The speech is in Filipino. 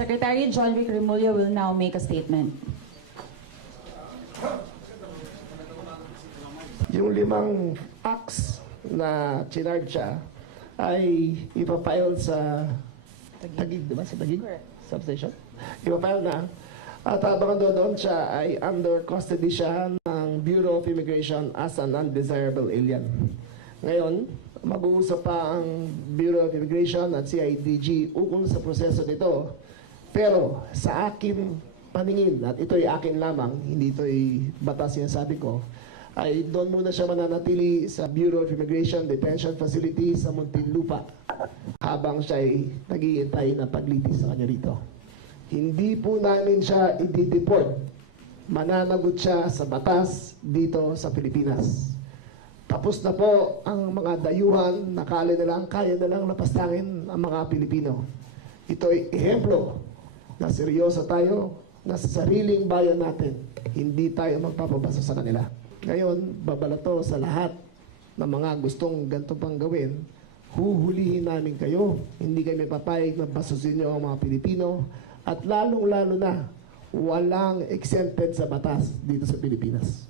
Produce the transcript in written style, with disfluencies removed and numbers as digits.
Secretary John Vic Remulla will now make a statement. Yung 5 acts na chinarge siya ay ipapile sa Taguig, di ba? Sa Taguig? Substation? Ipapile na. At habang doon siya ay under custody siya ng Bureau of Immigration as an undesirable alien. Ngayon, mag-uusap pa ang Bureau of Immigration at CIDG ukol sa proseso nito. Pero sa akin paningin, at ito'y akin lamang, hindi ito'y batas sinasabi ko, ay doon muna siya mananatili sa Bureau of Immigration Detention Facility sa Muntinlupa habang siya ay naghihintay na paglitis sa kanya rito. Hindi po namin siya i-deport. Mananagot siya sa batas dito sa Pilipinas. Tapos na po ang mga dayuhan na kaya na lang lapastangin ang mga Pilipino. Ito'y ehemplo na seryoso tayo na sa sariling bayan natin. Hindi tayo magpapabasa sa kanila. Ngayon, babalato sa lahat ng mga gustong ganito pang gawin, huhulihin namin kayo. Hindi kayo papayag na basusin nyo ang mga Pilipino. At lalong-lalo na, walang exempted sa batas dito sa Pilipinas.